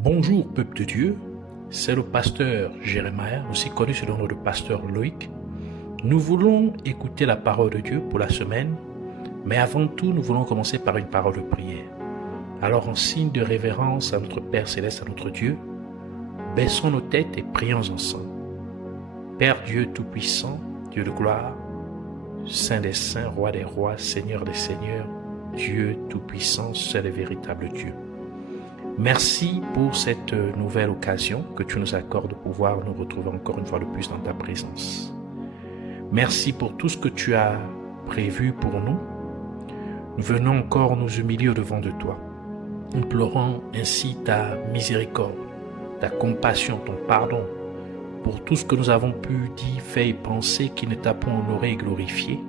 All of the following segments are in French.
Bonjour peuple de Dieu, c'est le pasteur Jérémie, aussi connu sous le nom de pasteur Loïc. Nous voulons écouter la parole de Dieu pour la semaine, mais avant tout, nous voulons commencer par une parole de prière. Alors en signe de révérence à notre Père Céleste, à notre Dieu, baissons nos têtes et prions ensemble. Père Dieu Tout-Puissant, Dieu de gloire, Saint des saints, Roi des rois, Seigneur des seigneurs, Dieu Tout-Puissant, seul et véritable Dieu. Merci pour cette nouvelle occasion que tu nous accordes de pouvoir nous retrouver encore une fois de plus dans ta présence. Merci pour tout ce que tu as prévu pour nous. Nous venons encore nous humilier au-devant de toi. Nous pleurons ainsi ta miséricorde, ta compassion, ton pardon pour tout ce que nous avons pu dire, faire et penser qui ne t'a pas honoré et glorifié.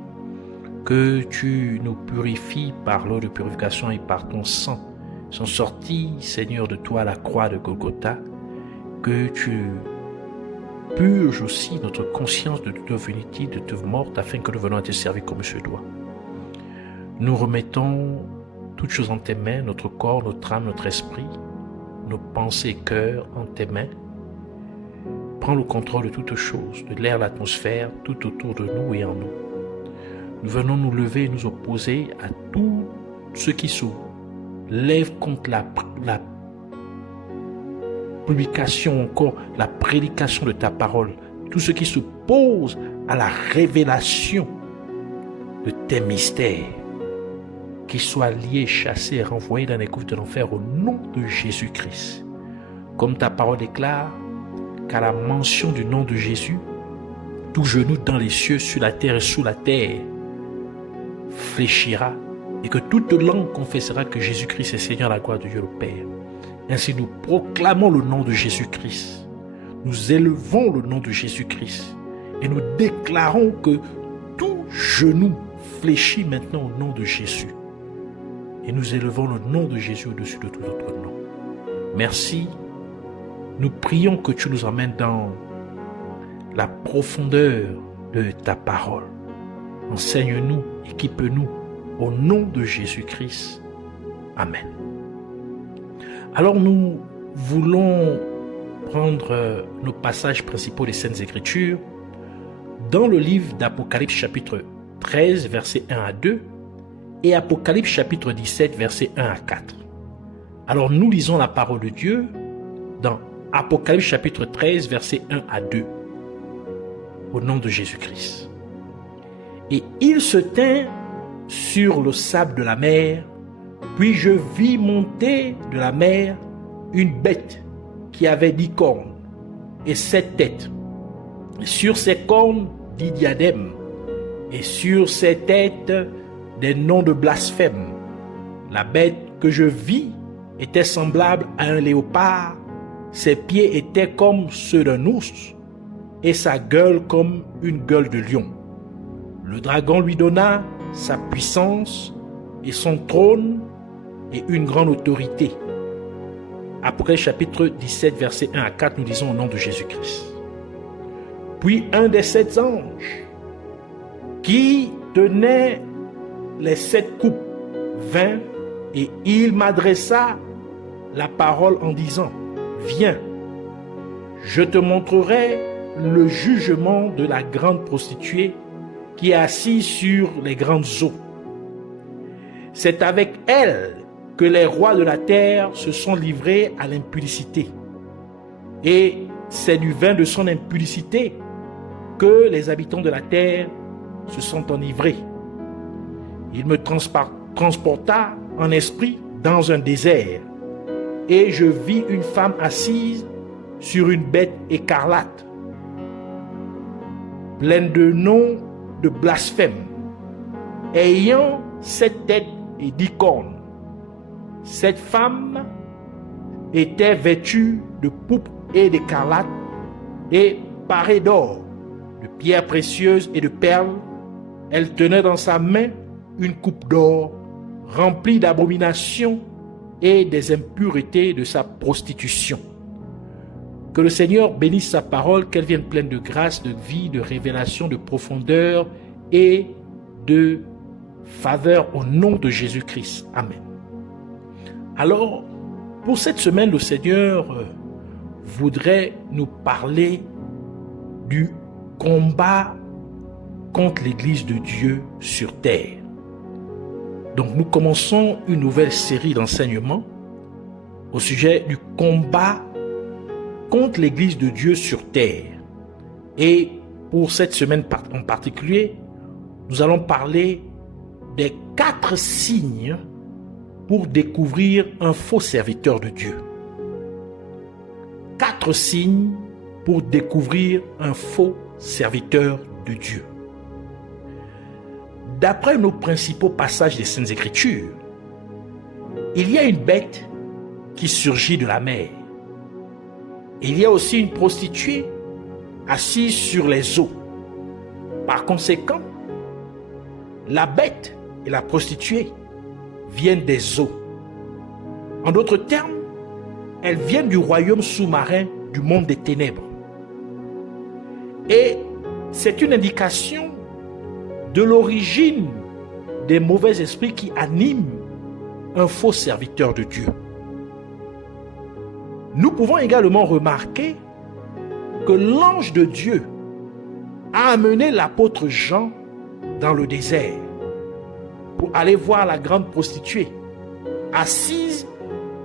Que tu nous purifies par l'eau de purification et par ton sang sont sortis, Seigneur, de toi à la croix de Golgotha, que tu purges aussi notre conscience de toute œuvre inutile, de toute œuvre morte, afin que nous venions à te servir comme je dois. Nous remettons toutes choses en tes mains, notre corps, notre âme, notre esprit, nos pensées et cœurs en tes mains. Prends le contrôle de toutes choses, de l'air, l'atmosphère, tout autour de nous et en nous. Nous venons nous lever et nous opposer à tout ce qui s'ouvre. Lève contre la publication, encore la prédication de ta parole, tout ce qui s'oppose à la révélation de tes mystères, qu'ils soient liés, chassés et renvoyés dans les gouffres de l'enfer au nom de Jésus-Christ. Comme ta parole déclare qu'à la mention du nom de Jésus, tout genou dans les cieux, sur la terre et sous la terre fléchira, et que toute langue confessera que Jésus-Christ est Seigneur, la gloire de Dieu le Père. Ainsi nous proclamons le nom de Jésus-Christ. Nous élevons le nom de Jésus-Christ. Et nous déclarons que tout genou fléchit maintenant au nom de Jésus. Et nous élevons le nom de Jésus au-dessus de tout autre nom. Merci. Nous prions que tu nous emmènes dans la profondeur de ta parole. Enseigne-nous, équipe-nous. Au nom de Jésus-Christ. Amen. Alors nous voulons prendre nos passages principaux des Saintes Écritures dans le livre d'Apocalypse chapitre 13 versets 1 à 2 et Apocalypse chapitre 17 versets 1 à 4. Alors nous lisons la parole de Dieu dans Apocalypse chapitre 13 versets 1 à 2 au nom de Jésus-Christ. Et il se tint sur le sable de la mer, puis je vis monter de la mer une bête qui avait 10 cornes et 7 têtes. Sur ses cornes 10 diadèmes, et sur ses têtes des noms de blasphème. La bête que je vis était semblable à un léopard, ses pieds étaient comme ceux d'un ours, et sa gueule comme une gueule de lion. Le dragon lui donna sa puissance et son trône et une grande autorité. Après chapitre 17, versets 1 à 4, nous disons au nom de Jésus-Christ. Puis un des 7 anges qui tenait les 7 coupes vint et il m'adressa la parole en disant: Viens, je te montrerai le jugement de la grande prostituée qui est assise sur les grandes eaux. C'est avec elle que les rois de la terre se sont livrés à l'impudicité. Et c'est du vin de son impudicité que les habitants de la terre se sont enivrés. Il me transporta en esprit dans un désert, et je vis une femme assise sur une bête écarlate, pleine de noms de blasphème, ayant 7 têtes et 10 cornes. Cette femme était vêtue de pourpre et d'écarlate et parée d'or, de pierres précieuses et de perles. Elle tenait dans sa main une coupe d'or remplie d'abominations et des impuretés de sa prostitution. Que le Seigneur bénisse sa parole, qu'elle vienne pleine de grâce, de vie, de révélation, de profondeur et de faveur au nom de Jésus-Christ. Amen. Alors, Pour cette semaine, le Seigneur voudrait nous parler du combat contre l'Église de Dieu sur terre. Donc nous commençons une nouvelle série d'enseignements au sujet du combat contre l'Église de Dieu sur terre. Et pour cette semaine en particulier, nous allons parler des 4 signes pour découvrir un faux serviteur de Dieu. 4 signes pour découvrir un faux serviteur de Dieu. D'après nos principaux passages des Saintes Écritures, il y a une bête qui surgit de la mer. Il y a aussi une prostituée assise sur les eaux. Par conséquent, la bête et la prostituée viennent des eaux. En d'autres termes, elles viennent du royaume sous-marin du monde des ténèbres. Et c'est une indication de l'origine des mauvais esprits qui animent un faux serviteur de Dieu. Nous pouvons également remarquer que l'ange de Dieu a amené l'apôtre Jean dans le désert pour aller voir la grande prostituée assise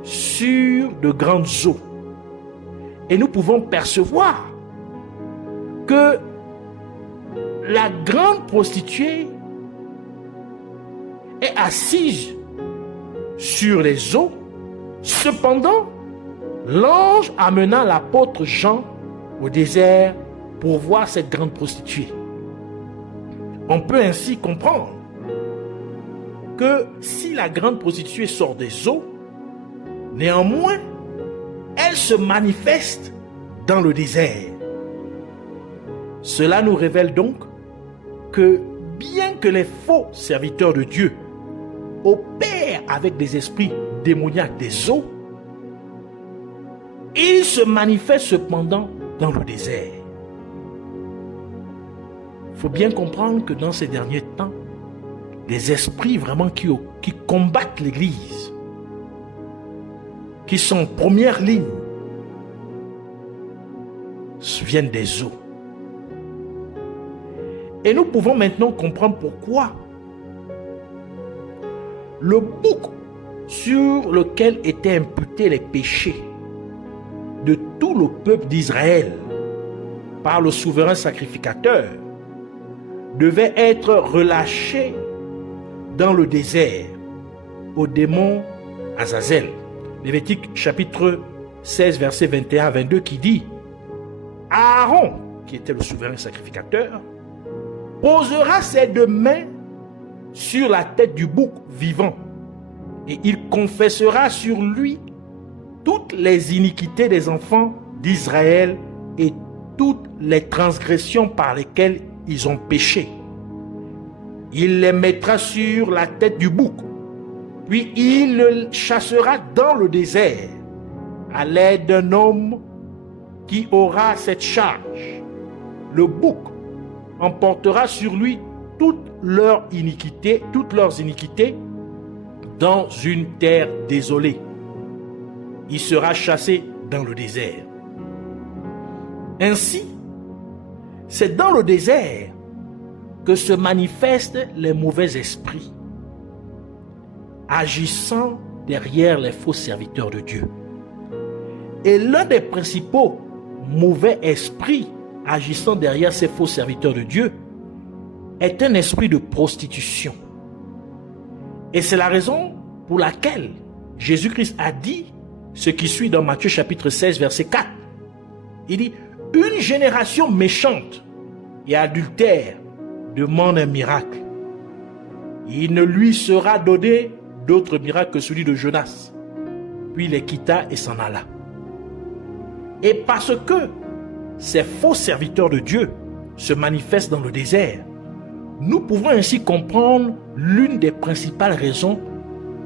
sur de grandes eaux. Et nous pouvons percevoir que la grande prostituée est assise sur les eaux. Cependant, l'ange amena l'apôtre Jean au désert pour voir cette grande prostituée. On peut ainsi comprendre que si la grande prostituée sort des eaux, néanmoins, elle se manifeste dans le désert. Cela nous révèle donc que bien que les faux serviteurs de Dieu opèrent avec des esprits démoniaques des eaux, ils se manifestent cependant dans le désert. Il faut bien comprendre que dans ces derniers temps, les esprits vraiment qui combattent l'Église, qui sont en première ligne, viennent des eaux. Et nous pouvons maintenant comprendre pourquoi le bouc sur lequel étaient imputés les péchés de tout le peuple d'Israël par le souverain sacrificateur devait être relâché dans le désert au démon Azazel. Lévitique chapitre 16 verset 21 à 22 qui dit: Aaron, qui était le souverain sacrificateur, posera ses 2 mains sur la tête du bouc vivant et il confessera sur lui toutes les iniquités des enfants d'Israël et toutes les transgressions par lesquelles ils ont péché. Il les mettra sur la tête du bouc, puis il le chassera dans le désert à l'aide d'un homme qui aura cette charge. Le bouc emportera sur lui toutes leurs iniquités dans une terre désolée. Il sera chassé dans le désert. Ainsi, c'est dans le désert que se manifestent les mauvais esprits, agissant derrière les faux serviteurs de Dieu. Et l'un des principaux mauvais esprits agissant derrière ces faux serviteurs de Dieu est un esprit de prostitution. Et c'est la raison pour laquelle Jésus-Christ a dit ce qui suit dans Matthieu chapitre 16 verset 4. Il dit: une génération méchante et adultère demande un miracle. Il ne lui sera donné d'autre miracle que celui de Jonas. Puis il les quitta et s'en alla. Et parce que ces faux serviteurs de Dieu se manifestent dans le désert, nous pouvons ainsi comprendre l'une des principales raisons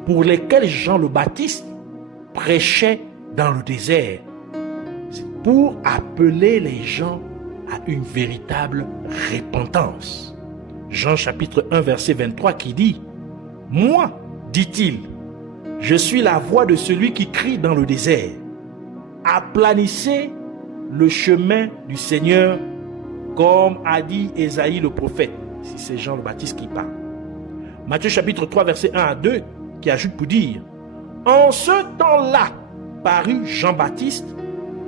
pour lesquelles Jean le Baptiste prêchait dans le désert. C'est pour appeler les gens à une véritable repentance. Jean chapitre 1 verset 23 qui dit: Moi, dit-il, Je suis la voix de celui qui crie dans le désert. Aplanissez le chemin du Seigneur, comme a dit Ésaïe le prophète. Si c'est Jean le Baptiste qui parle. Matthieu chapitre 3, verset 1 à 2, qui ajoute pour dire: en ce temps-là, parut Jean-Baptiste,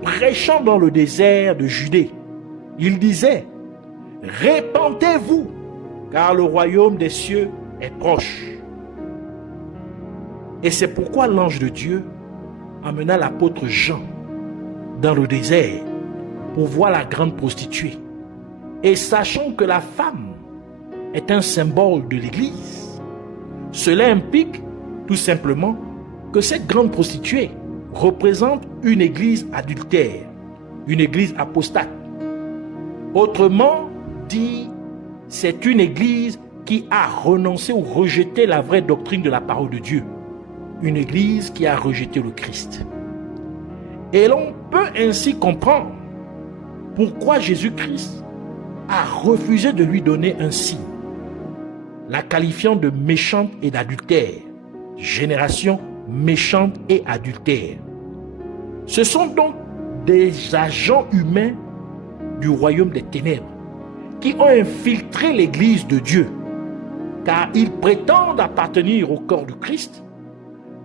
prêchant dans le désert de Judée. Il disait: répentez-vous, car le royaume des cieux est proche. Et c'est pourquoi l'ange de Dieu amena l'apôtre Jean dans le désert pour voir la grande prostituée. Et sachant que la femme est un symbole de l'Église, cela implique tout simplement que cette grande prostituée représente une église adultère, une église apostate. Autrement dit, c'est une église qui a renoncé ou rejeté la vraie doctrine de la parole de Dieu. Une église qui a rejeté le Christ. Et l'on peut ainsi comprendre pourquoi Jésus-Christ a refusé de lui donner un signe, la qualifiant de méchante et d'adultère, génération méchante et adultère. Ce sont donc des agents humains du royaume des ténèbres qui ont infiltré l'église de Dieu, car ils prétendent appartenir au corps du Christ,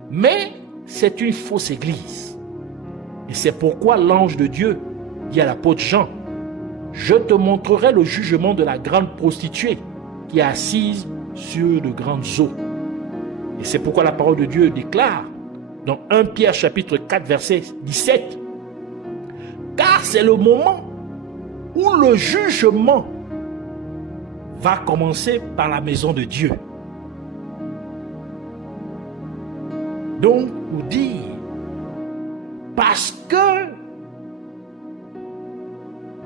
mais c'est une fausse église. Et c'est pourquoi l'ange de Dieu dit à l'apôtre Jean: je te montrerai le jugement de la grande prostituée qui est assise sur de grandes eaux. Et c'est pourquoi la parole de Dieu déclare dans 1 Pierre chapitre 4 verset 17: car c'est le moment où le jugement va commencer par la maison de Dieu. Donc, pour dire, parce que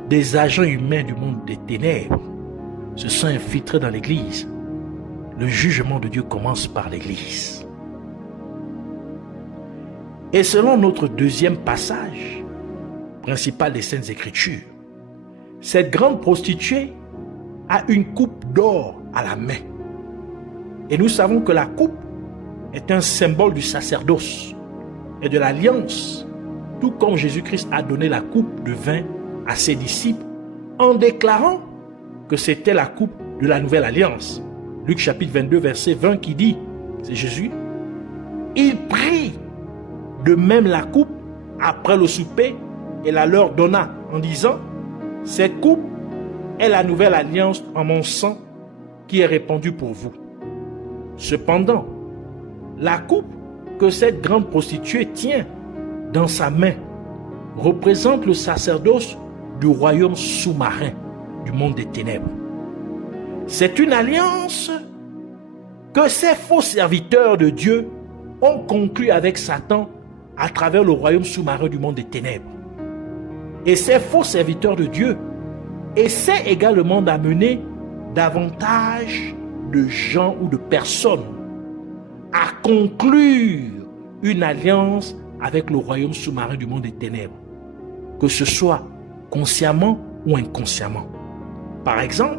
des agents humains du monde des ténèbres se sont infiltrés dans l'église, le jugement de Dieu commence par l'église. Et selon notre deuxième passage principal des Saintes Écritures, cette grande prostituée a une coupe d'or à la main. Et nous savons que la coupe est un symbole du sacerdoce et de l'alliance, tout comme Jésus-Christ a donné la coupe de vin à ses disciples en déclarant que c'était la coupe de la nouvelle alliance. Luc chapitre 22 verset 20 qui dit, c'est Jésus, il prit de même la coupe après le souper et la leur donna en disant, cette coupe est la nouvelle alliance en mon sang qui est répandue pour vous. Cependant, la coupe que cette grande prostituée tient dans sa main représente le sacerdoce du royaume sous-marin du monde des ténèbres. C'est une alliance que ces faux serviteurs de Dieu ont conclue avec Satan à travers le royaume sous-marin du monde des ténèbres. Et ces faux serviteurs de Dieu essaient également d'amener davantage de gens ou de personnes à conclure une alliance avec le royaume sous-marin du monde des ténèbres, que ce soit consciemment ou inconsciemment. Par exemple,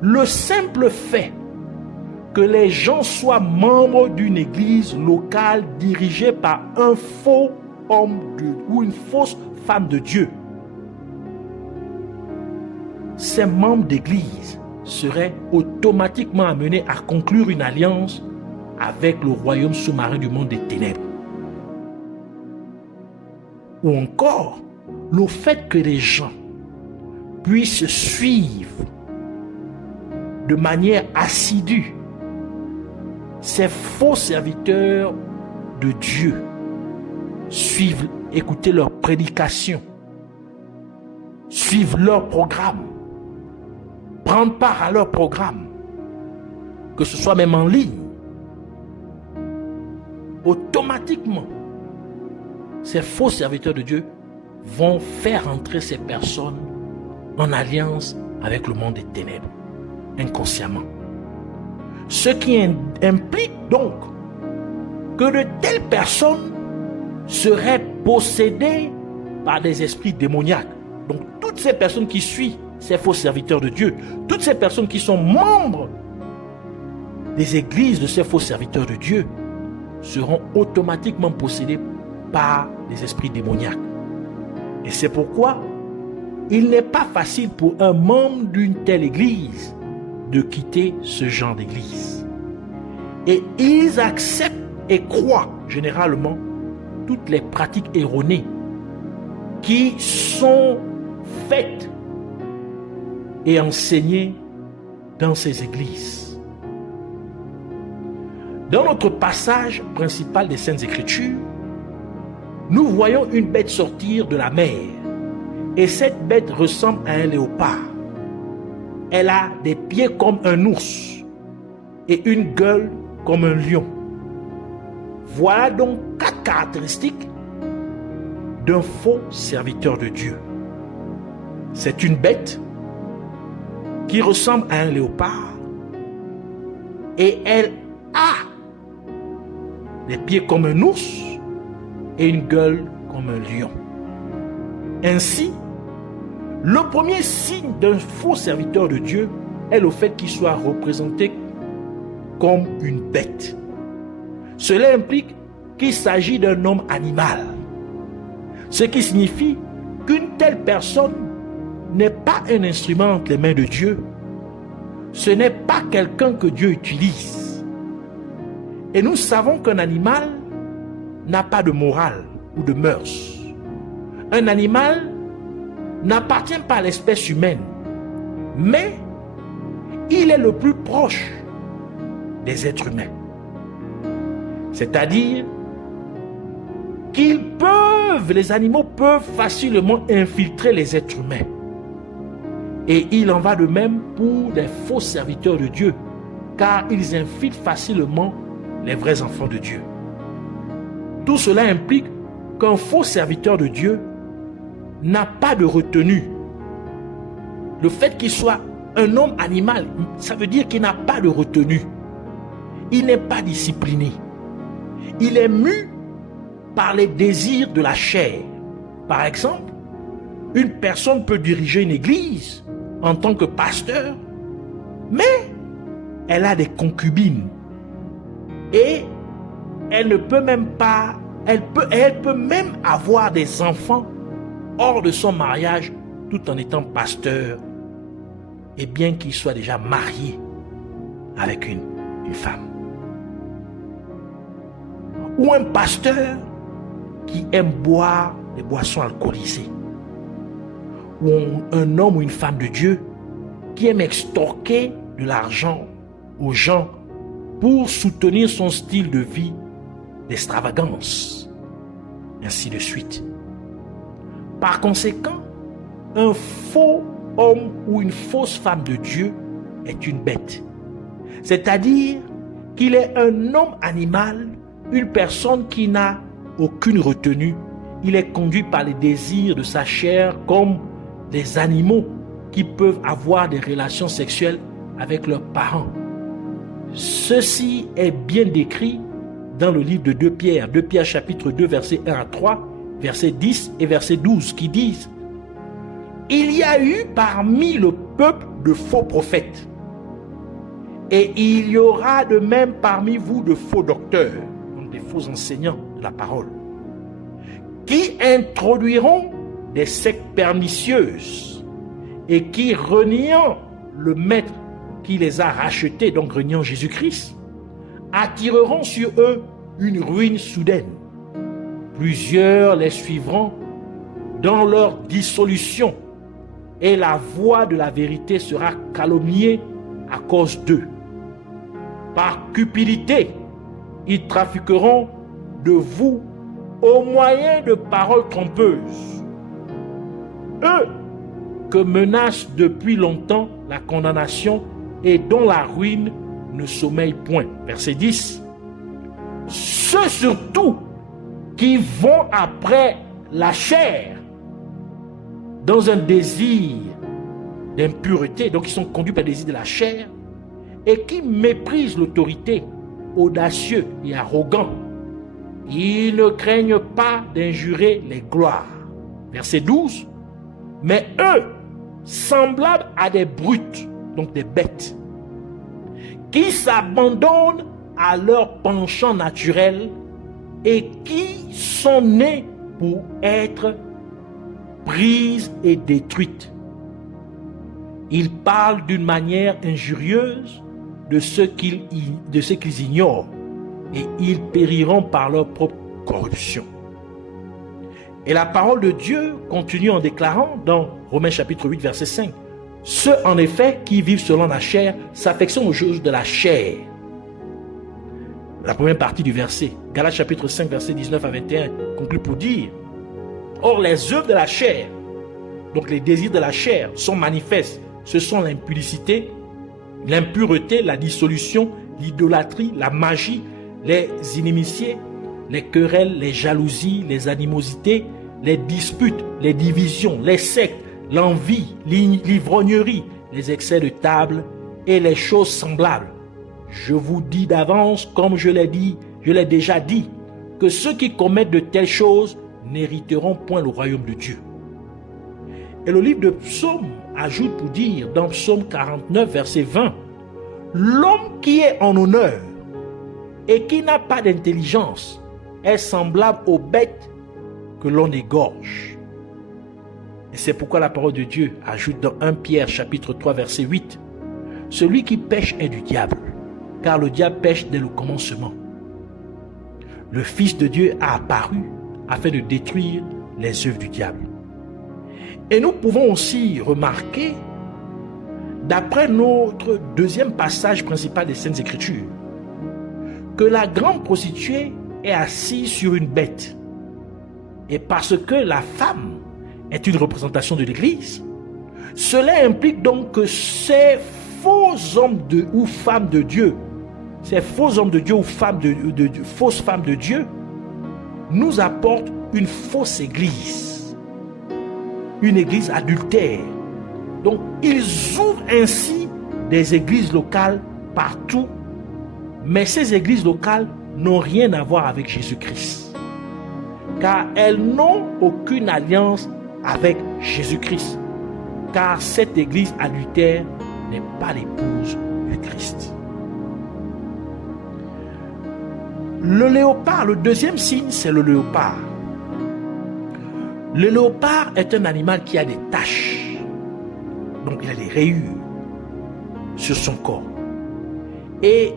le simple fait que les gens soient membres d'une église locale dirigée par un faux homme ou une fausse femme de Dieu, ces membres d'église seraient automatiquement amenés à conclure une alliance avec le royaume sous-marin du monde des ténèbres. Ou encore, le fait que les gens puissent suivre de manière assidue ces faux serviteurs de Dieu, suivre, écouter leurs prédications, suivre leur programme, prendre part à leur programme, que ce soit même en ligne, automatiquement, ces faux serviteurs de Dieu vont faire entrer ces personnes en alliance avec le monde des ténèbres, inconsciemment. Ce qui implique donc que de telles personnes seraient possédées par des esprits démoniaques. Donc toutes ces personnes qui suivent ces faux serviteurs de Dieu, toutes ces personnes qui sont membres des églises de ces faux serviteurs de Dieu, seront automatiquement possédés par les esprits démoniaques. Et c'est pourquoi il n'est pas facile pour un membre d'une telle église de quitter ce genre d'église. Et ils acceptent et croient généralement toutes les pratiques erronées qui sont faites et enseignées dans ces églises. Dans notre passage principal des Saintes Écritures, nous voyons une bête sortir de la mer. Et cette bête ressemble à un léopard. Elle a des pieds comme un ours et une gueule comme un lion. Voilà donc 4 caractéristiques d'un faux serviteur de Dieu. C'est une bête qui ressemble à un léopard et elle a des pieds comme un ours et une gueule comme un lion. Ainsi, le premier signe d'un faux serviteur de Dieu est le fait qu'il soit représenté comme une bête. Cela implique qu'il s'agit d'un homme animal, ce qui signifie qu'une telle personne n'est pas un instrument entre les mains de Dieu. Ce n'est pas quelqu'un que Dieu utilise. Et nous savons qu'un animal n'a pas de morale ou de mœurs. Un animal n'appartient pas à l'espèce humaine, mais il est le plus proche des êtres humains. C'est-à-dire les animaux peuvent facilement infiltrer les êtres humains. Et il en va de même pour les faux serviteurs de Dieu, car ils infiltrent facilement les vrais enfants de Dieu. Tout cela implique qu'un faux serviteur de Dieu n'a pas de retenue. Le fait qu'il soit un homme animal, ça veut dire qu'il n'a pas de retenue. Il n'est pas discipliné. Il est mu par les désirs de la chair. Par exemple, une personne peut diriger une église en tant que pasteur, mais elle a des concubines et elle ne peut même pas, elle peut même avoir des enfants hors de son mariage tout en étant pasteur et bien qu'il soit déjà marié avec une femme. Ou un pasteur qui aime boire des boissons alcoolisées. Ou un homme ou une femme de Dieu qui aime extorquer de l'argent aux gens pour soutenir son style de vie d'extravagance, ainsi de suite. Par conséquent, un faux homme ou une fausse femme de Dieu est une bête. C'est-à-dire qu'il est un homme animal, une personne qui n'a aucune retenue. Il est conduit par les désirs de sa chair comme des animaux qui peuvent avoir des relations sexuelles avec leurs parents. Ceci est bien décrit dans le livre de 2 Pierre, 2 Pierre chapitre 2 versets 1 à 3, versets 10 et verset 12 qui disent: il y a eu parmi le peuple de faux prophètes, et il y aura de même parmi vous de faux docteurs, donc des faux enseignants de la parole, qui introduiront des sectes pernicieuses et qui, reniant le maître qui les a rachetés, donc reniant Jésus-Christ, attireront sur eux une ruine soudaine. Plusieurs les suivront dans leur dissolution et la voix de la vérité sera calomniée à cause d'eux. Par cupidité, ils trafiqueront de vous au moyen de paroles trompeuses. Eux que menace depuis longtemps la condamnation et dont la ruine ne sommeille point. Verset 10. Ceux surtout qui vont après la chair dans un désir d'impureté, donc ils sont conduits par le désir de la chair, et qui méprisent l'autorité, audacieux et arrogants. Ils ne craignent pas d'injurer les gloires. Verset 12. Mais eux, semblables à des brutes, donc des bêtes, qui s'abandonnent à leur penchant naturel et qui sont nées pour être prises et détruites. Il parle d'une manière injurieuse de ce qu'ils ignorent, et ils périront par leur propre corruption. Et la parole de Dieu continue en déclarant dans Romains chapitre 8 verset 5, ceux en effet qui vivent selon la chair s'affectionnent aux choses de la chair. La première partie du verset, Galates chapitre 5 verset 19 à 21, conclut pour dire, or les œuvres de la chair, donc les désirs de la chair sont manifestes. Ce sont l'impudicité, l'impureté, la dissolution, l'idolâtrie, la magie, les inimitiés, les querelles, les jalousies, les animosités, les disputes, les divisions, les sectes, l'envie, l'ivrognerie, les excès de table et les choses semblables. Je vous dis d'avance, comme je l'ai déjà dit, que ceux qui commettent de telles choses n'hériteront point le royaume de Dieu. Et le livre de Psaume ajoute pour dire, dans Psaume 49, verset 20, l'homme qui est en honneur et qui n'a pas d'intelligence est semblable aux bêtes que l'on égorge. Et c'est pourquoi la parole de Dieu ajoute dans 1 Pierre chapitre 3 verset 8, celui qui pêche est du diable, car le diable pêche dès le commencement. Le Fils de Dieu a apparu afin de détruire les œuvres du diable. Et nous pouvons aussi remarquer, d'après notre deuxième passage principal des Saintes Écritures, que la grande prostituée est assise sur une bête. Et parce que la femme est une représentation de l'Église, cela implique donc que ces faux hommes ou femmes de Dieu, ces faux hommes de Dieu ou fausses femmes de Dieu, nous apportent une fausse église, une église adultère. Donc, ils ouvrent ainsi des églises locales partout, mais ces églises locales n'ont rien à voir avec Jésus-Christ, car elles n'ont aucune alliance avec Jésus-Christ, car cette église adultère n'est pas l'épouse du Christ. Le léopard, le deuxième signe, c'est le léopard. Le léopard est un animal qui a des taches. Donc il a des rayures sur son corps. Et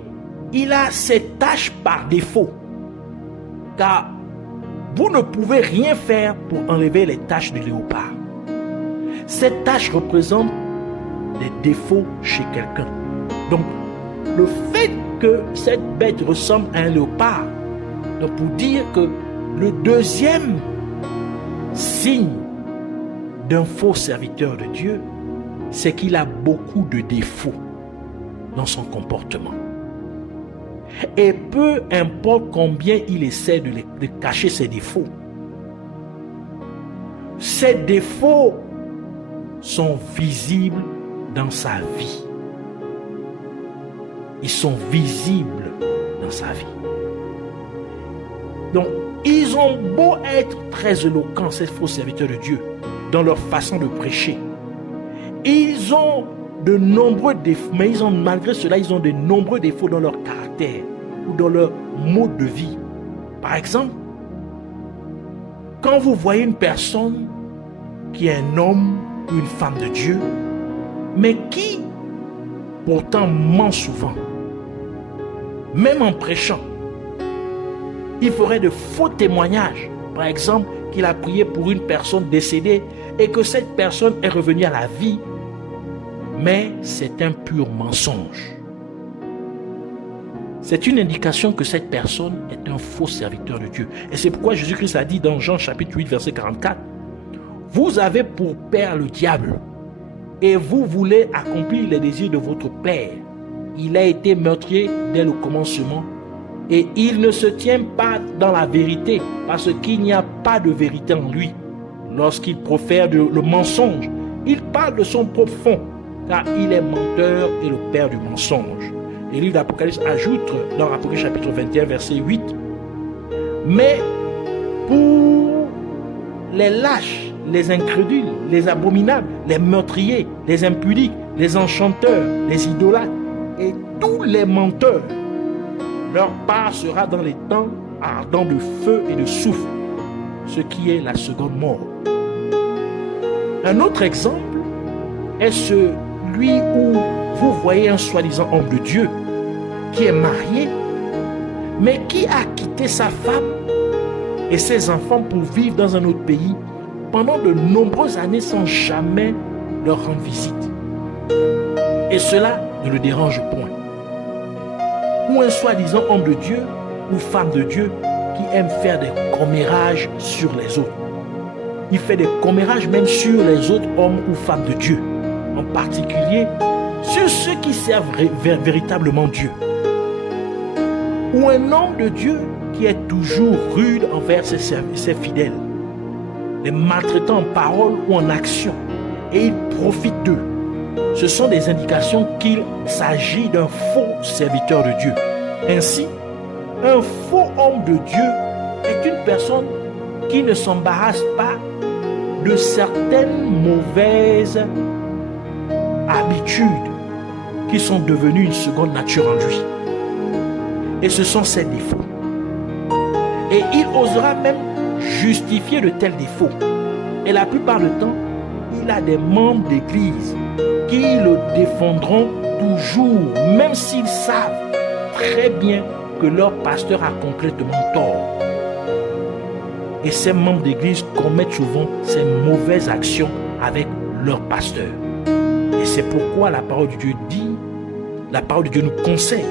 il a ces taches par défaut. Car vous ne pouvez rien faire pour enlever les taches du léopard. Ces taches représentent des défauts chez quelqu'un. Donc le fait que cette bête ressemble à un léopard, donc pour dire que le deuxième signe d'un faux serviteur de Dieu, c'est qu'il a beaucoup de défauts dans son comportement. Et peu importe combien il essaie de cacher ses défauts, ces défauts sont visibles dans sa vie. Ils sont visibles dans sa vie. Donc, ils ont beau être très éloquents, ces faux serviteurs de Dieu, dans leur façon de prêcher. Ils ont de nombreux défauts, mais malgré cela, ils ont de nombreux défauts dans leur caractère ou dans leur mode de vie. Par exemple, quand vous voyez une personne qui est un homme ou une femme de Dieu, mais qui pourtant ment souvent, même en prêchant, il ferait de faux témoignages. Par exemple, qu'il a prié pour une personne décédée et que cette personne est revenue à la vie, mais c'est un pur mensonge. C'est une indication que cette personne est un faux serviteur de Dieu. Et c'est pourquoi Jésus-Christ a dit dans Jean chapitre 8 verset 44, vous avez pour père le diable et vous voulez accomplir les désirs de votre père. Il a été meurtrier dès le commencement et il ne se tient pas dans la vérité parce qu'il n'y a pas de vérité en lui. Lorsqu'il profère le mensonge, il parle de son propre fond car il est menteur et le père du mensonge. Le livre d'Apocalypse ajoute dans Apocalypse chapitre 21 verset 8, mais pour les lâches, les incrédules, les abominables, les meurtriers, les impudiques, les enchanteurs, les idolâtres et tous les menteurs, leur part sera dans les temps ardent de feu et de soufre, ce qui est la seconde mort. Un autre exemple est celui où vous voyez un soi-disant homme de Dieu qui est marié, mais qui a quitté sa femme et ses enfants pour vivre dans un autre pays pendant de nombreuses années sans jamais leur rendre visite. Et cela ne le dérange point. Ou un soi-disant homme de Dieu ou femme de Dieu qui aime faire des commérages sur les autres. Il fait des commérages même sur les autres hommes ou femmes de Dieu, en particulier sur ceux qui servent véritablement Dieu. Ou un homme de Dieu qui est toujours rude envers ses fidèles, les maltraitant en parole ou en action, et il profite d'eux. Ce sont des indications qu'il s'agit d'un faux serviteur de Dieu. Ainsi, un faux homme de Dieu est une personne qui ne s'embarrasse pas de certaines mauvaises habitudes qui sont devenues une seconde nature en lui. Et ce sont ses défauts. Et il osera même justifier de tels défauts. Et la plupart du temps, il a des membres d'église qui le défendront toujours, même s'ils savent très bien que leur pasteur a complètement tort. Et ces membres d'église commettent souvent ces mauvaises actions avec leur pasteur. Et c'est pourquoi la parole de Dieu dit, la parole de Dieu nous conseille,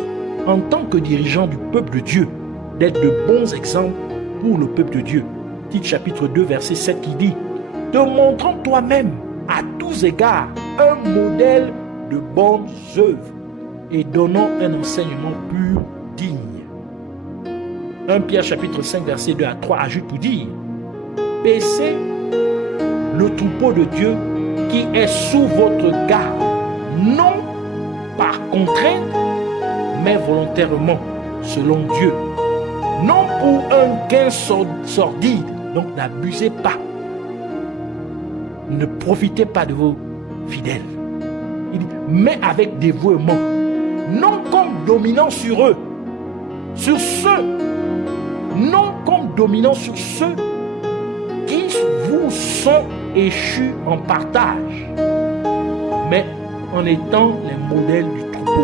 en tant que dirigeants du peuple de Dieu, d'être de bons exemples pour le peuple de Dieu. Tite chapitre 2, verset 7 qui dit: te montrant toi-même à tous égards un modèle de bonnes œuvres et donnant un enseignement pur, digne. 1 Pierre chapitre 5, verset 2 à 3 ajoute pour dire: paissez le troupeau de Dieu qui est sous votre garde, non par contrainte, mais volontairement, selon Dieu. Non pour un gain sordide, donc n'abusez pas. Ne profitez pas de vos fidèles. Il dit, mais avec dévouement, non comme dominant sur eux, sur ceux, non comme dominant sur ceux qui vous sont échus en partage, mais en étant les modèles du troupeau.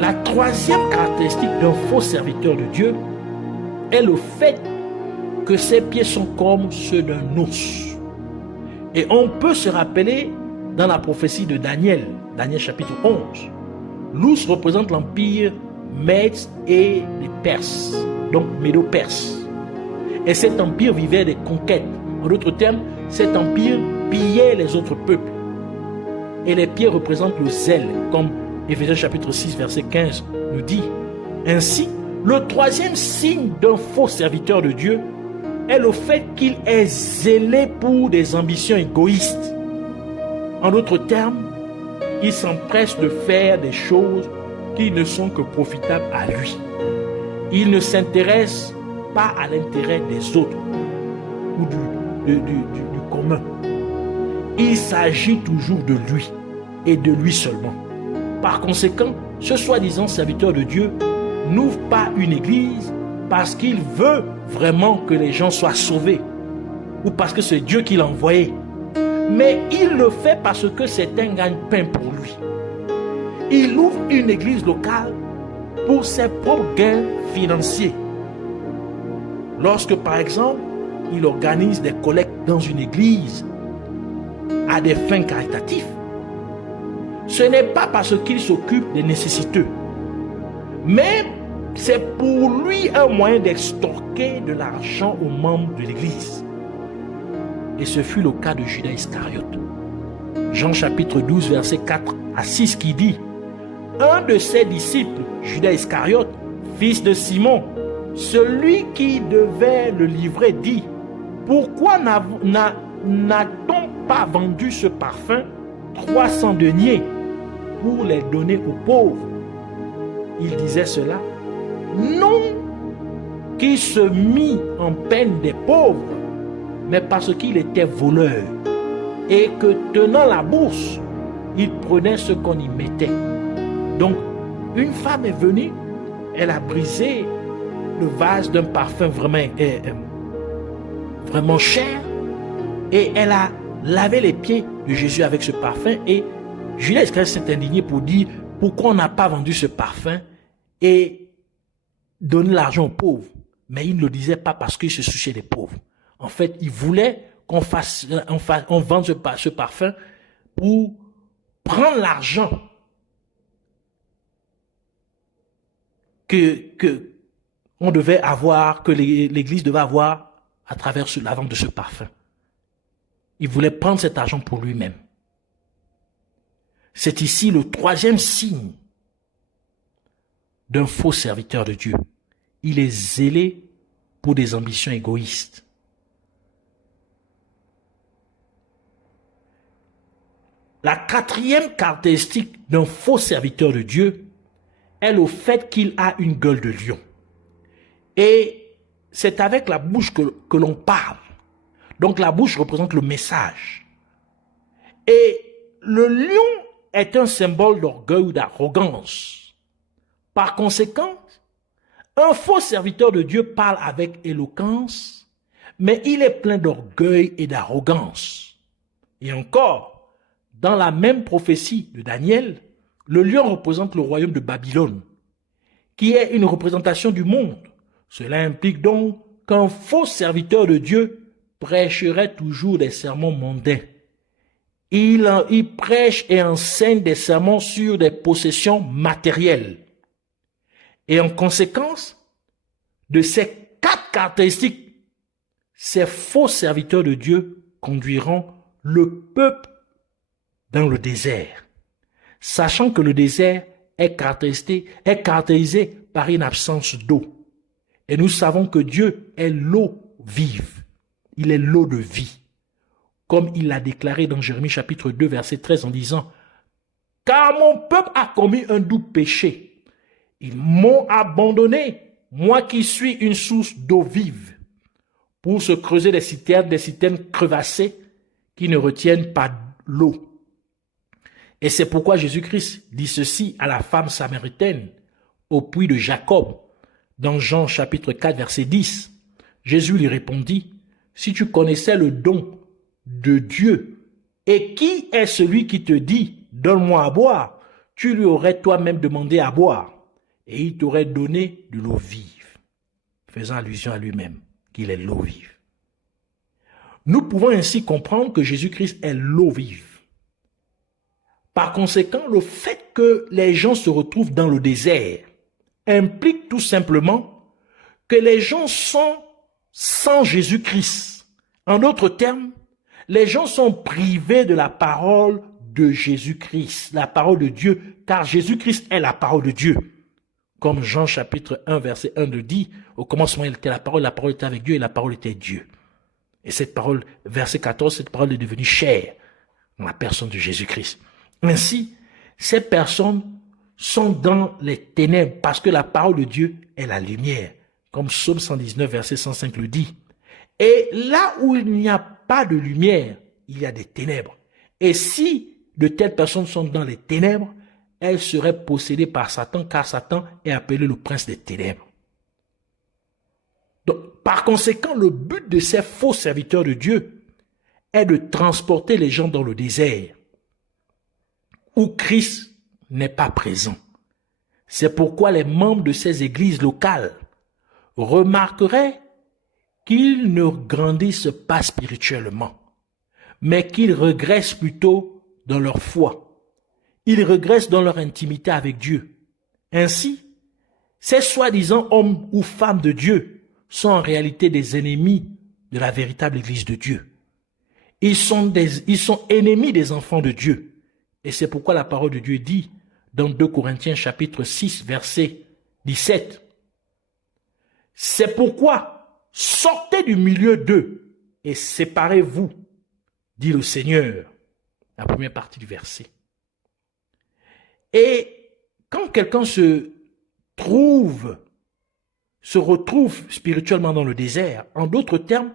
La troisième caractéristique d'un faux serviteur de Dieu est le fait que ses pieds sont comme ceux d'un ours. Et on peut se rappeler dans la prophétie de Daniel, Daniel chapitre 11, l'ours représente l'empire Mède et les Perses, donc Médo-Perse. Et cet empire vivait des conquêtes. En d'autres termes, cet empire pillait les autres peuples. Et les pieds représentent le zèle, comme Éphésiens chapitre 6, verset 15 nous dit. Ainsi, le troisième signe d'un faux serviteur de Dieu est le fait qu'il est zélé pour des ambitions égoïstes. En d'autres termes, il s'empresse de faire des choses qui ne sont que profitables à lui. Il ne s'intéresse pas à l'intérêt des autres ou du commun. Il s'agit toujours de lui et de lui seulement. Par conséquent, ce soi-disant serviteur de Dieu n'ouvre pas une église parce qu'il veut vraiment que les gens soient sauvés ou parce que c'est Dieu qui l'a envoyé. Mais il le fait parce que c'est un gagne-pain pour lui. Il ouvre une église locale pour ses propres gains financiers. Lorsque, par exemple, il organise des collectes dans une église à des fins caritatives, ce n'est pas parce qu'il s'occupe des nécessiteux, mais c'est pour lui un moyen d'extorquer de l'argent aux membres de l'église. Et ce fut le cas de Judas Iscariote. Jean chapitre 12, verset 4 à 6 qui dit: un de ses disciples, Judas Iscariote, fils de Simon, celui qui devait le livrer, dit: pourquoi n'a-t-on pas vendu ce parfum 300 deniers pour les donner aux pauvres? Il disait cela non qu'il se mit en peine des pauvres, mais parce qu'il était voleur et que tenant la bourse, il prenait ce qu'on y mettait. Donc, une femme est venue, elle a brisé le vase d'un parfum vraiment cher et elle a lavé les pieds de Jésus avec ce parfum. Et Judas Iscariote s'est indigné pour dire pourquoi on n'a pas vendu ce parfum et donné l'argent aux pauvres. Mais il ne le disait pas parce qu'il se souciait des pauvres. En fait, il voulait qu'on vende ce parfum pour prendre l'argent que on devait avoir, que l'Église devait avoir à travers la vente de ce parfum. Il voulait prendre cet argent pour lui-même. C'est ici le troisième signe d'un faux serviteur de Dieu. Il est zélé pour des ambitions égoïstes. La quatrième caractéristique d'un faux serviteur de Dieu est le fait qu'il a une gueule de lion. Et c'est avec la bouche que l'on parle. Donc la bouche représente le message. Et le lion est un symbole d'orgueil ou d'arrogance. Par conséquent, un faux serviteur de Dieu parle avec éloquence, mais il est plein d'orgueil et d'arrogance. Et encore, dans la même prophétie de Daniel, le lion représente le royaume de Babylone, qui est une représentation du monde. Cela implique donc qu'un faux serviteur de Dieu prêcherait toujours des sermons mondains. Il prêche et enseigne des sermons sur des possessions matérielles. Et en conséquence de ces 4 caractéristiques, ces faux serviteurs de Dieu conduiront le peuple dans le désert, sachant que le désert est caractérisé par une absence d'eau. Et nous savons que Dieu est l'eau vive. Il est l'eau de vie. Comme il l'a déclaré dans Jérémie chapitre 2, verset 13 en disant « Car mon peuple a commis un doux péché. Ils m'ont abandonné, moi qui suis une source d'eau vive, pour se creuser des citernes crevassées qui ne retiennent pas l'eau. » Et c'est pourquoi Jésus-Christ dit ceci à la femme samaritaine au puits de Jacob, dans Jean chapitre 4, verset 10. Jésus lui répondit, « Si tu connaissais le don de Dieu, et qui est celui qui te dit, donne-moi à boire, tu lui aurais toi-même demandé à boire, et il t'aurait donné de l'eau vive. » Faisant allusion à lui-même, qu'il est l'eau vive. Nous pouvons ainsi comprendre que Jésus-Christ est l'eau vive. Par conséquent, le fait que les gens se retrouvent dans le désert implique tout simplement que les gens sont sans Jésus-Christ. En d'autres termes, les gens sont privés de la parole de Jésus-Christ, la parole de Dieu, car Jésus-Christ est la parole de Dieu. Comme Jean chapitre 1, verset 1 le dit, au commencement il était la parole était avec Dieu et la parole était Dieu. Et cette parole, verset 14, cette parole est devenue chair dans la personne de Jésus-Christ. Ainsi, ces personnes sont dans les ténèbres parce que la parole de Dieu est la lumière, comme Psaume 119, verset 105 le dit. Et là où il n'y a pas de lumière, il y a des ténèbres. Et si de telles personnes sont dans les ténèbres, elles seraient possédées par Satan, car Satan est appelé le prince des ténèbres. Donc, par conséquent, le but de ces faux serviteurs de Dieu est de transporter les gens dans le désert, où Christ n'est pas présent. C'est pourquoi les membres de ces églises locales remarqueraient qu'ils ne grandissent pas spirituellement, mais qu'ils régressent plutôt dans leur foi. Ils régressent dans leur intimité avec Dieu. Ainsi, ces soi-disant hommes ou femmes de Dieu sont en réalité des ennemis de la véritable Église de Dieu. Ils sont ennemis des enfants de Dieu. Et c'est pourquoi la parole de Dieu dit dans 2 Corinthiens chapitre 6 verset 17. C'est pourquoi sortez du milieu d'eux et séparez-vous, dit le Seigneur. La première partie du verset. Et quand quelqu'un se retrouve spirituellement dans le désert, en d'autres termes,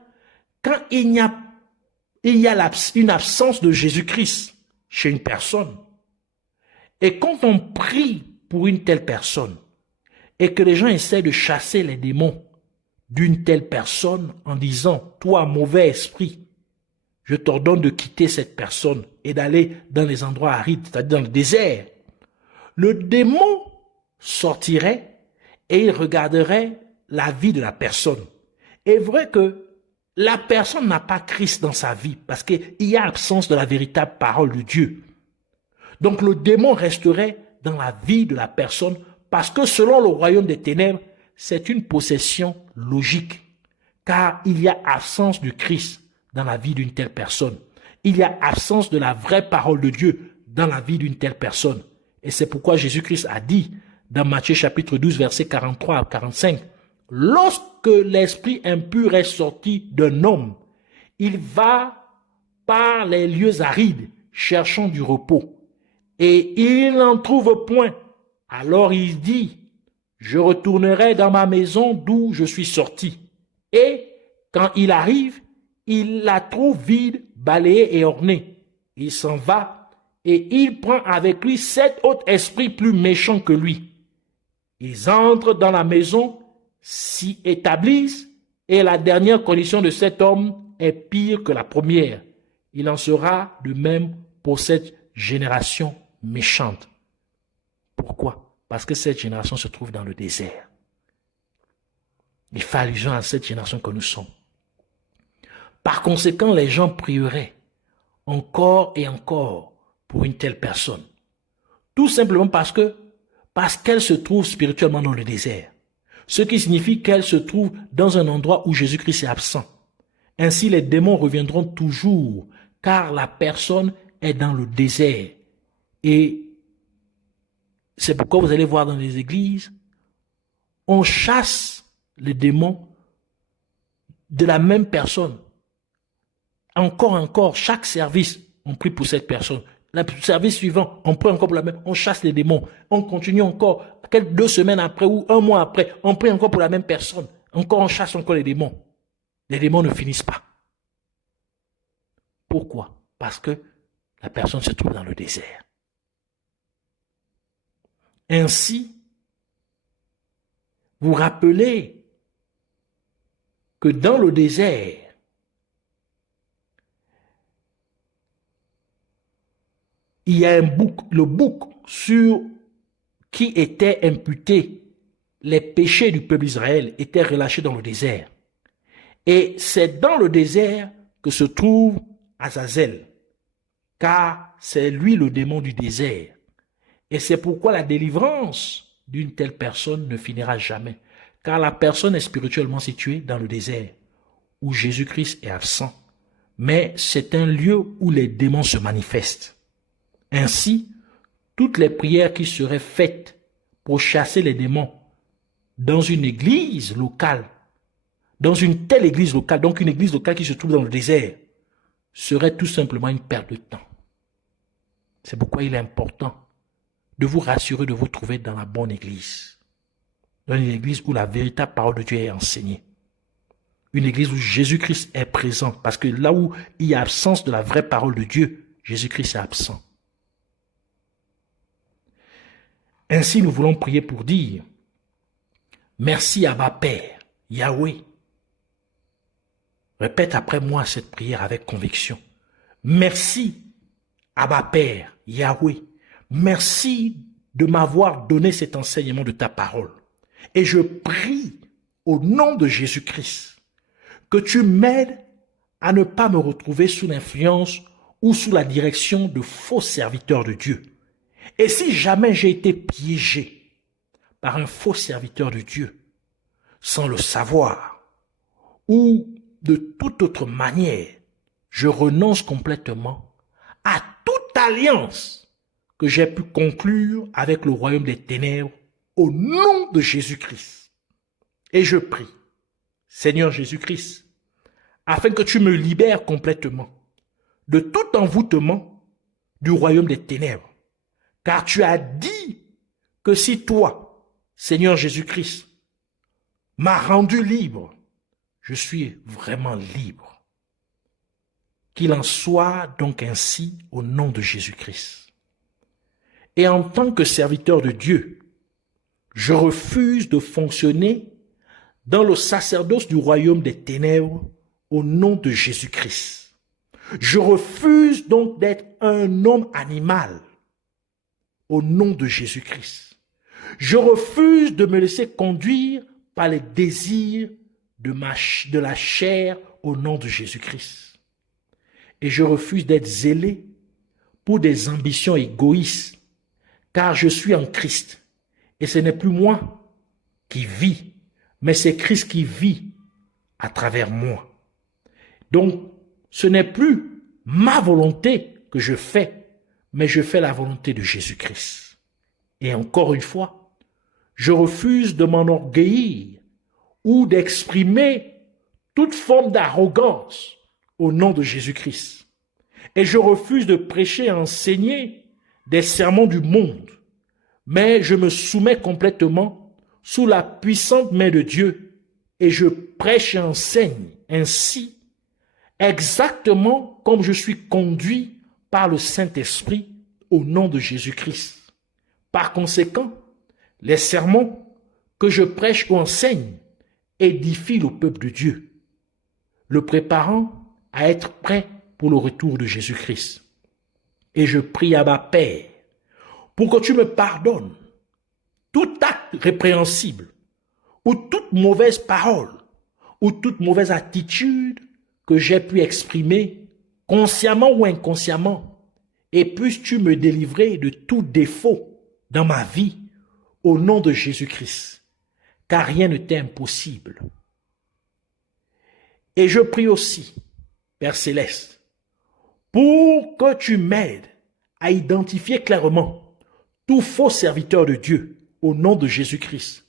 quand il y a une absence de Jésus-Christ chez une personne, et quand on prie pour une telle personne, et que les gens essaient de chasser les démons d'une telle personne en disant, toi, mauvais esprit, je t'ordonne de quitter cette personne et d'aller dans les endroits arides, c'est-à-dire dans le désert. Le démon sortirait et il regarderait la vie de la personne. est vrai que la personne n'a pas Christ dans sa vie parce qu'il y a absence de la véritable parole de Dieu. Donc le démon resterait dans la vie de la personne parce que selon le royaume des ténèbres, c'est une possession logique car il y a absence du Christ dans la vie d'une telle personne. Il y a absence de la vraie parole de Dieu dans la vie d'une telle personne. Et c'est pourquoi Jésus-Christ a dit dans Matthieu chapitre 12, versets 43 à 45, « Lorsque l'esprit impur est sorti d'un homme, il va par les lieux arides, cherchant du repos, et il n'en trouve point. Alors il dit, je retournerai dans ma maison d'où je suis sorti. Et quand il arrive, il la trouve vide, balayée et ornée. Il s'en va et il prend avec lui 7 autres esprits plus méchants que lui. Ils entrent dans la maison, s'y établissent et la dernière condition de cet homme est pire que la première. Il en sera de même pour cette génération méchante. Pourquoi? Parce que cette génération se trouve dans le désert. Il fait allusion à cette génération que nous sommes. Par conséquent, les gens prieraient encore et encore pour une telle personne. Tout simplement parce qu'elle se trouve spirituellement dans le désert. Ce qui signifie qu'elle se trouve dans un endroit où Jésus-Christ est absent. Ainsi, les démons reviendront toujours, car la personne est dans le désert. Et c'est pourquoi vous allez voir dans les églises, on chasse les démons de la même personne. Encore, chaque service, on prie pour cette personne. Le service suivant, on prie encore pour la même, on chasse les démons. On continue encore, quelques 2 semaines après ou 1 mois après, on prie encore pour la même personne. Encore, on chasse encore les démons. Les démons ne finissent pas. Pourquoi? Parce que la personne se trouve dans le désert. Ainsi, vous rappelez que dans le désert, il y a le bouc sur qui étaient imputés les péchés du peuple d'Israël était relâché dans le désert. Et c'est dans le désert que se trouve Azazel, car c'est lui le démon du désert. Et c'est pourquoi la délivrance d'une telle personne ne finira jamais, car la personne est spirituellement située dans le désert, où Jésus-Christ est absent. Mais c'est un lieu où les démons se manifestent. Ainsi, toutes les prières qui seraient faites pour chasser les démons dans une église locale, dans une telle église locale, donc une église locale qui se trouve dans le désert, serait tout simplement une perte de temps. C'est pourquoi il est important de vous rassurer de vous trouver dans la bonne église. Dans une église où la véritable parole de Dieu est enseignée. Une église où Jésus-Christ est présent. Parce que là où il y a absence de la vraie parole de Dieu, Jésus-Christ est absent. Ainsi, nous voulons prier pour dire, merci Abba Père, Yahweh. Répète après moi cette prière avec conviction. Merci Abba Père, Yahweh. Merci de m'avoir donné cet enseignement de ta parole. Et je prie au nom de Jésus-Christ que tu m'aides à ne pas me retrouver sous l'influence ou sous la direction de faux serviteurs de Dieu. Et si jamais j'ai été piégé par un faux serviteur de Dieu, sans le savoir, ou de toute autre manière, je renonce complètement à toute alliance que j'ai pu conclure avec le royaume des ténèbres au nom de Jésus-Christ. Et je prie, Seigneur Jésus-Christ, afin que tu me libères complètement de tout envoûtement du royaume des ténèbres. Car tu as dit que si toi, Seigneur Jésus-Christ, m'as rendu libre, je suis vraiment libre. Qu'il en soit donc ainsi au nom de Jésus-Christ. Et en tant que serviteur de Dieu, Je refuse de fonctionner dans le sacerdoce du royaume des ténèbres au nom de Jésus-Christ. Je refuse donc d'être un homme animal au nom de Jésus-Christ. Je refuse de me laisser conduire par les désirs de la chair au nom de Jésus-Christ. Et je refuse d'être zélé pour des ambitions égoïstes, car je suis en Christ. Et ce n'est plus moi qui vis, mais c'est Christ qui vit à travers moi. Donc, ce n'est plus ma volonté que je fais, mais je fais la volonté de Jésus-Christ. Et encore une fois, je refuse de m'enorgueillir ou d'exprimer toute forme d'arrogance au nom de Jésus-Christ. Et je refuse de prêcher et enseigner des sermons du monde, mais je me soumets complètement sous la puissante main de Dieu et je prêche et enseigne ainsi, exactement comme je suis conduit par le Saint-Esprit au nom de Jésus-Christ. Par conséquent, les sermons que je prêche ou enseigne édifient le peuple de Dieu, le préparant à être prêt pour le retour de Jésus-Christ. Et je prie à ma Père pour que tu me pardonnes tout acte répréhensible ou toute mauvaise parole ou toute mauvaise attitude que j'ai pu exprimer consciemment ou inconsciemment, et puisses-tu me délivrer de tout défaut dans ma vie au nom de Jésus-Christ, car rien ne t'est impossible. Et je prie aussi, Père Céleste, pour que tu m'aides à identifier clairement tout faux serviteur de Dieu au nom de Jésus-Christ.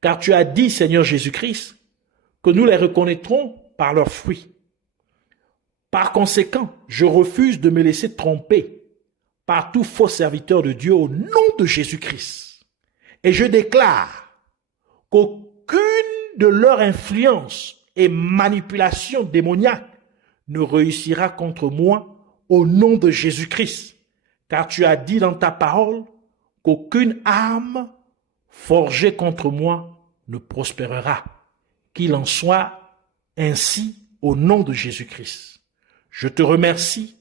Car tu as dit, Seigneur Jésus-Christ, que nous les reconnaîtrons par leurs fruits. Par conséquent, je refuse de me laisser tromper par tout faux serviteur de Dieu au nom de Jésus-Christ. Et je déclare qu'aucune de leurs influences et manipulations démoniaques ne réussira contre moi au nom de Jésus-Christ. Car tu as dit dans ta parole qu'aucune arme forgée contre moi ne prospérera. Qu'il en soit ainsi au nom de Jésus-Christ. Je te remercie,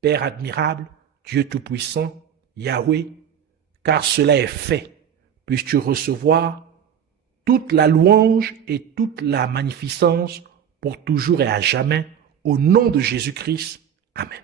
Père admirable, Dieu tout-puissant, Yahweh, car cela est fait. Puisses-tu recevoir toute la louange et toute la magnificence pour toujours et à jamais, au nom de Jésus-Christ. Amen.